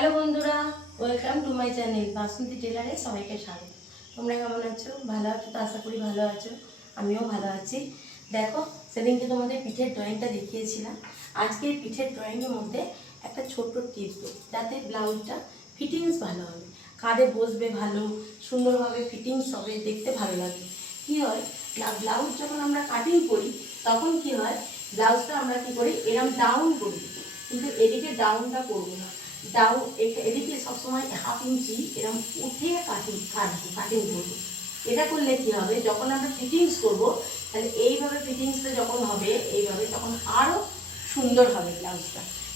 Hello বন্ধুরা, welcome to my channel বাসন্তী টেলারে সবাইকে স্বাগত। তোমরা কেমন আছো? ভালো আছো তো? আশা করি ভালো আছো। আমিও ভালো আছি। দেখো, সেদিনকে তোমাদের পিঠের ড্রয়িংটা দেখিয়েছিলাম। আজকে পিঠের ড্রয়িংয়ের মধ্যে একটা ছোট্ট টিপস দেবো, যাতে ব্লাউজটা ফিটিংস ভালো হবে, কাঁধে বসবে ভালো, সুন্দরভাবে ফিটিংস হবে, দেখতে ভালো লাগবে। কী হয় না, ব্লাউজ যখন আমরা কাটিং করি তখন কি হয়, ব্লাউজটা আমরা কী করি, এরম ডাউন করি, কিন্তু এদিকে ডাউনটা করবো না। ডাউন এদিকে সবসময় 1/2 ইঞ্চি এরকম উঠে কাটিং করবো। এটা করলে কি হবে, যখন আমরা ফিটিংস করব, তাহলে এইভাবে ফিটিংসটা যখন হবে এইভাবে, তখন আরও সুন্দর হবে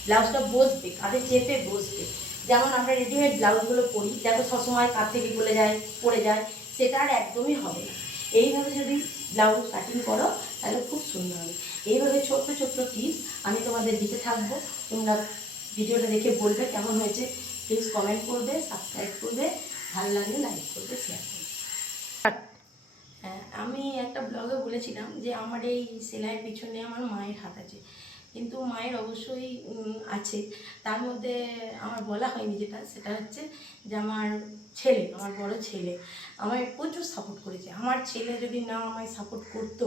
ব্লাউজটা বসবে, কাঁধে চেপে বসবে। যেমন আমরা রেডিমেড ব্লাউজগুলো পরি, দেখো সবসময় কাঁধ থেকে গলে যায়, পড়ে যায়, সেটা আর একদমই হবে না। এইভাবে যদি ব্লাউজ কাটিং করো তাহলে খুব সুন্দর হবে। এইভাবে ছোট্ট ছোট্ট টিপস আমি তোমাদের দিতে থাকবো। তোমরা ভিডিওটা দেখে বলবে কেমন হয়েছে। প্লিজ কমেন্ট করবে, সাবস্ক্রাইব করবে, ভালো লাগলে লাইক করবে, শেয়ার করবে। হ্যাঁ, আমি একটা ব্লগে বলেছিলাম যে আমার এই সেলাইয়ের পিছনে আমার মায়ের হাত আছে, কিন্তু মায়ের অবশ্যই আছে। তার মধ্যে আমার বলা হয়নি যেটা, সেটা হচ্ছে যে আমার বড় ছেলে আমায় প্রচুর সাপোর্ট করেছে। আমার ছেলে যদি না আমায় সাপোর্ট করতো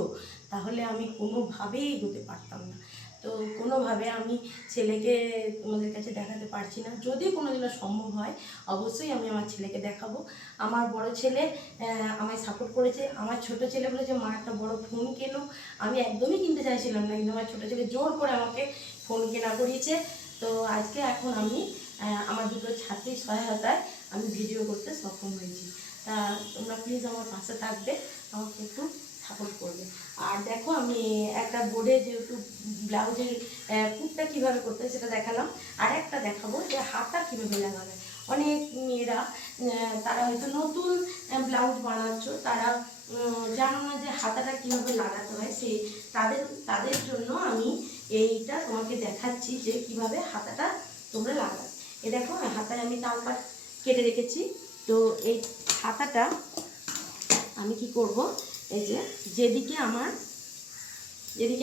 তাহলে আমি কোনোভাবেই এগোতে পারতাম না। তো কোনোভাবে আমি ছেলেকে তোমাদের কাছে দেখাতে পারছি না। যদি কোনোদিনও সম্ভব হয় অবশ্যই আমি আমার ছেলেকে দেখাবো। আমার বড় ছেলে আমায় সাপোর্ট করেছে। আমার ছোট ছেলে বলেছে মা একটা বড় ফোন কেনো। আমি একদমই কিনতে চাইছিলাম না, কিন্তু আমার ছোটো ছেলে জোর করে আমাকে ফোন কেনা করিয়েছে। তো আজকে এখন আমি আমার দুটো ছাত্রীর সহায়তায় আমি ভিডিও করতে সক্ষম হয়েছি। তা তোমরা প্লিজ আমার পাশে থাকবে, আমাকে একটু সাপোর্ট করবে। আর দেখো, আমি একটা বোর্ডে যেহেতু ব্লাউজের কুটটা কীভাবে করতে হয় সেটা দেখালাম। আর একটা দেখাবো যে হাতা কীভাবে লাগাবে। অনেক মেয়েরা তারা হয়তো নতুন ব্লাউজ বানাচ্ছ, তারা জানো না যে হাতাটা কীভাবে লাগাতে হয়। তাদের জন্য আমি এইটা তোমাকে দেখাচ্ছি যে কিভাবে হাতাটা তোমরা লাগাবে। এ দেখো, হাতায় আমি তালপাট কেটে রেখেছি। তো এই হাতাটা আমি কি করব, এই যে যেদিকে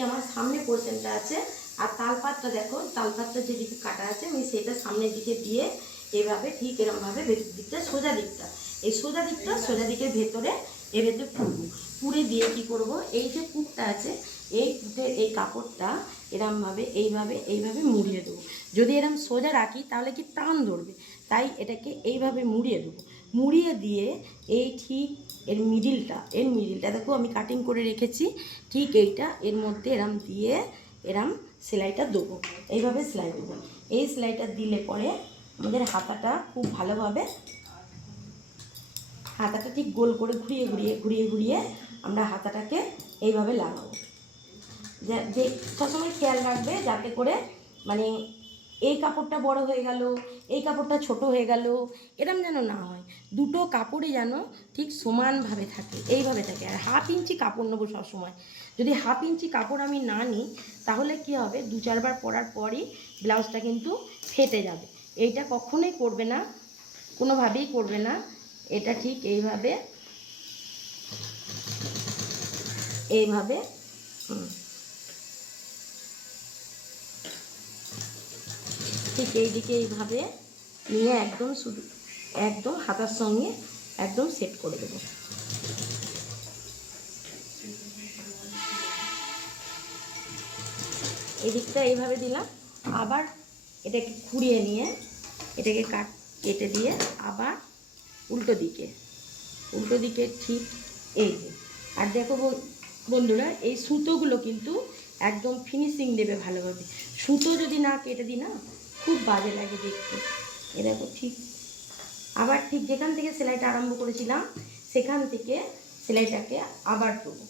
আমার সামনে পোর্শনটা আছে আর তালপাতটা দেখো, তালপাতটা যেদিকে কাটা আছে আমি সেটা সামনের দিকে দিয়ে এইভাবে ঠিক এরমভাবে ভেতর দিকটা সোজা দিকের ভেতরে এর ভেতরে পুড়ে দিয়ে কি করব, এই যে কূপটা আছে এই কূপের এই কাপড়টা এরমভাবে এইভাবে মুড়িয়ে দেবো। যদি এরম সোজা রাখি তাহলে কি টান ধরবে, তাই এটাকে এইভাবে মুড়িয়ে দেবো। মুড়িয়ে দিয়ে এই ঠিক এর মিডিলটা দেখো আমি কাটিং করে রেখেছি, ঠিক এইটা এর মধ্যে এরম দিয়ে এরম সেলাইটা দেবো। এইভাবে সেলাই দেবো। এই সেলাইটা দিলে পরে আমাদের হাতাটা খুব ভালোভাবে, হাতাটা ঠিক গোল করে ঘুরিয়ে আমরা হাতাটাকে এইভাবে লাগাবো। যে সবসময় খেয়াল রাখবে যাতে করে মানে এই কাপড়টা বড় হয়ে গেল, এই কাপড়টা ছোট হয়ে গেল, এরম যেন না হয়। দুটো কাপড়ই যেন ঠিক সমানভাবে থাকে, এইভাবে থাকে। আর 1/2 ইঞ্চি কাপড় নেবো সবসময়। যদি 1/2 ইঞ্চি কাপড় আমি না নিই তাহলে কী হবে, 2-4 বার পরার পরই ব্লাউজটা কিন্তু ফেটে যাবে। এইটা কখনোই করবে না, কোনোভাবেই করবে না। এটা ঠিক এইভাবে ঠিক এই দিকে এইভাবে নিয়ে একদম হাতার সঙ্গে একদম সেট করে দেবো। এই দিকটা এইভাবে দিলাম, আবার এটাকে ঘুরিয়ে নিয়ে এটাকে কেটে দিয়ে আবার উল্টো দিকে ঠিক এই যে। আর দেখো বন্ধুরা, এই সুতোগুলো কিন্তু একদম ফিনিশিং দেবে ভালোভাবে। সুতো যদি না কেটে দিই না, খুব বাজে লাগে দেখতে। এ দেখো, আবার ঠিক যেখান থেকে সেলাইটা আরম্ভ করেছিলাম সেখান থেকে সেলাইটাকে আবার দেবো।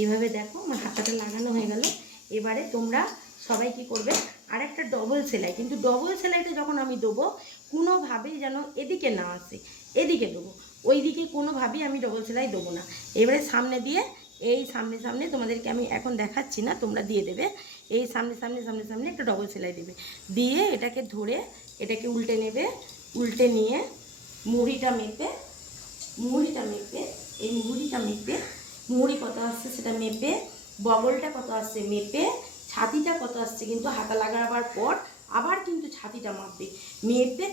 এইভাবে দেখো আমার হাতাটা লাগানো হয়ে গেল। এবারে তোমরা সবাই কী করবে, আর একটা ডবল সেলাই, কিন্তু ডবল সেলাইটা যখন আমি দেবো কোনোভাবেই যেন এদিকে না আসে, এদিকে দেবো, ওই দিকে কোনোভাবেই আমি ডবল সেলাই দেবো না। এবারে সামনে দিয়ে এই সামনে সামনে তোমাদেরকে আমি এখন দেখাচ্ছি না, তোমরা দিয়ে দেবে, এই সামনে সামনে সামনে সামনে একটা ডবল সেলাই দেবে, দিয়ে এটাকে ধরে এটাকে উল্টে নেবে, উল্টে নিয়ে মুহুরিটা মেপে এই মুহুরি কত আসছে সেটা মেপে, বগলটা কত আসছে মেপে, ছাতিটা কত আসছে কিন্তু হাতা লাগাবার পর আবার কিন্তু ছাতিটা মাপবে, মেপে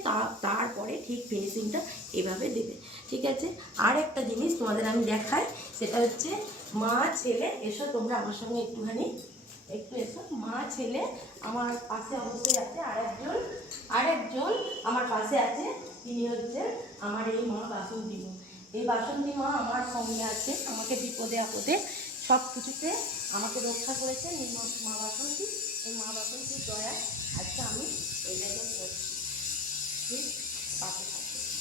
তারপরে ঠিক ফিনিশিংটা এভাবে দেবে, ঠিক আছে। আর একটা জিনিস তোমাদের আমি দেখাই, সেটা হচ্ছে মা ছেলে, এসো তোমরা আমার সঙ্গে একটুখানি, একটু এসো, মা ছেলে আমার পাশে অবশ্যই আছে, আরেকজন আমার পাশে আছে, তিনি হচ্ছেন আমার এই মা বাসন্তী মা। এই বাসন্তী মা আমার সঙ্গে আছে, আমাকে বিপদে আপদে সব কিছুতে আমাকে রক্ষা করেছে মা বাসন্তী। এই মা বাসন্তীর দয়া আজকে আমি এই জায়গায় করছি, ঠিক পাশে থাকবে।